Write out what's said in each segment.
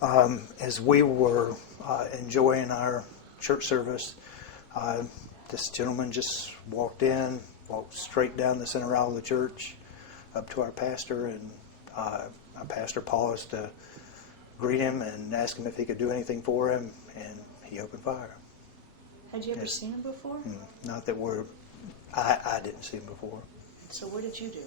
As we were enjoying our church service, this gentleman just walked straight down the center aisle of the church up to our pastor, and our pastor paused to greet him and ask him if he could do anything for him, and he opened fire. Had you ever seen him before? Not that I didn't see him before. So what did you do?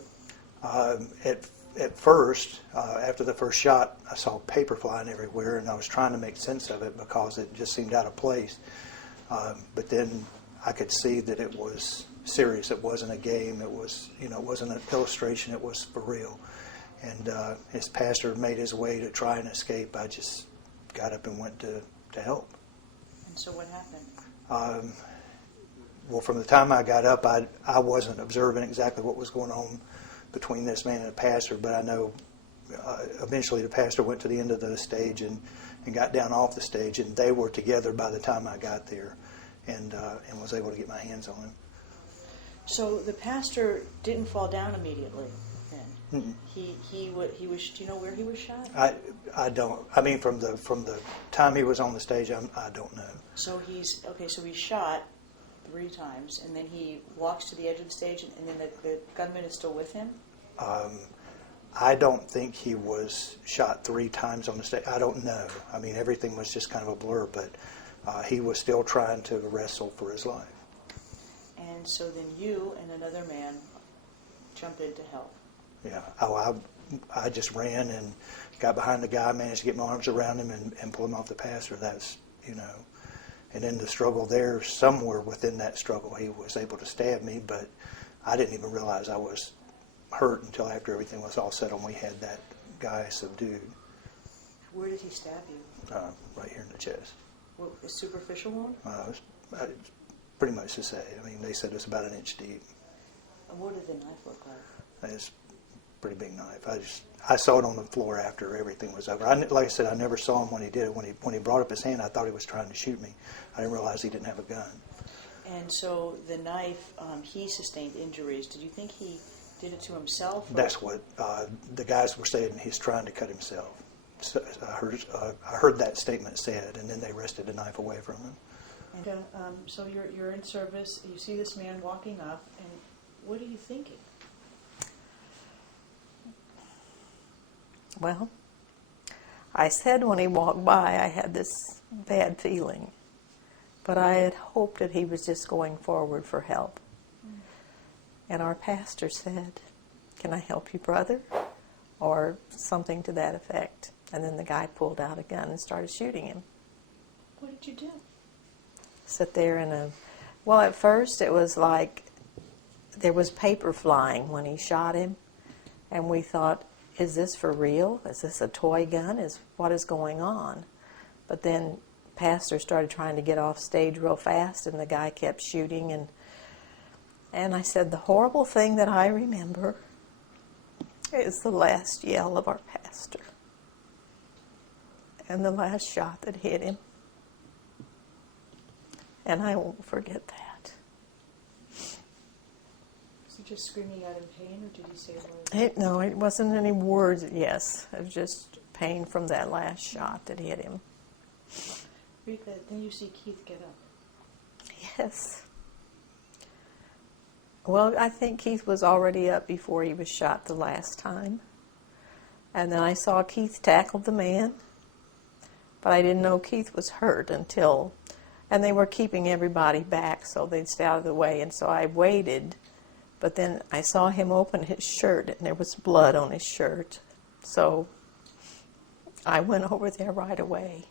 At first, after the first shot, I saw paper flying everywhere, and I was trying to make sense of it because it just seemed out of place. But then I could see that it was serious. It wasn't a game. It wasn't an illustration. It was for real. And his pastor made his way to try and escape. I just got up and went to help. And so what happened? Well, from the time I got up, I wasn't observing exactly what was going on between this man and the pastor, but I know eventually the pastor went to the end of the stage and got down off the stage, and they were together by the time I got there, and was able to get my hands on him. So the pastor didn't fall down immediately then? Mm-mm. He was. Do you know where he was shot? I don't. I mean, from the time he was on the stage, I don't know. So he's shot 3 times, and then he walks to the edge of the stage, and then the gunman is still with him? I don't think he was shot 3 times on the stage. I don't know. I mean, everything was just kind of a blur, but he was still trying to wrestle for his life. And so then you and another man jumped in to help. Yeah. Oh, I just ran and got behind the guy, managed to get my arms around him and pull him off the pastor. That's, and in the struggle there, somewhere within that struggle, he was able to stab me, but I didn't even realize I was hurt until after everything was all settled and we had that guy subdued. Where did he stab you? Right here in the chest. What, a superficial wound? It's pretty much to say. I mean, they said it's about 1 inch deep. And what did the knife look like? It's a pretty big knife. I saw it on the floor after everything was over. Like I said, I never saw him when he did it. When he brought up his hand, I thought he was trying to shoot me. I didn't realize he didn't have a gun. And so the knife, he sustained injuries. Did you think he did it to himself? Or? That's what the guys were saying. He's trying to cut himself. So I heard that statement said, and then they wrested the knife away from him. And so you're in service. You see this man walking up, and what are you thinking? Well, I said when he walked by, I had this bad feeling, but I had hoped that he was just going forward for help. And our pastor said, "Can I help you, brother?" or something to that effect. And then the guy pulled out a gun and started shooting him. What did you do? Sit there well, at first it was like there was paper flying when he shot him, and we thought, is this for real? Is this a toy gun? What is going on? But then pastor started trying to get off stage real fast, and the guy kept shooting, and I said, the horrible thing that I remember is the last yell of our pastor and the last shot that hit him. And I won't forget that. Was he just screaming out in pain, or did he say words? No, it wasn't any words, yes. It was just pain from that last shot that hit him. Rika, then you see Keith get up. Yes. Well, I think Keith was already up before he was shot the last time. And then I saw Keith tackle the man, but I didn't know Keith was hurt until, and they were keeping everybody back so they'd stay out of the way, and so I waited, but then I saw him open his shirt, and there was blood on his shirt. So I went over there right away.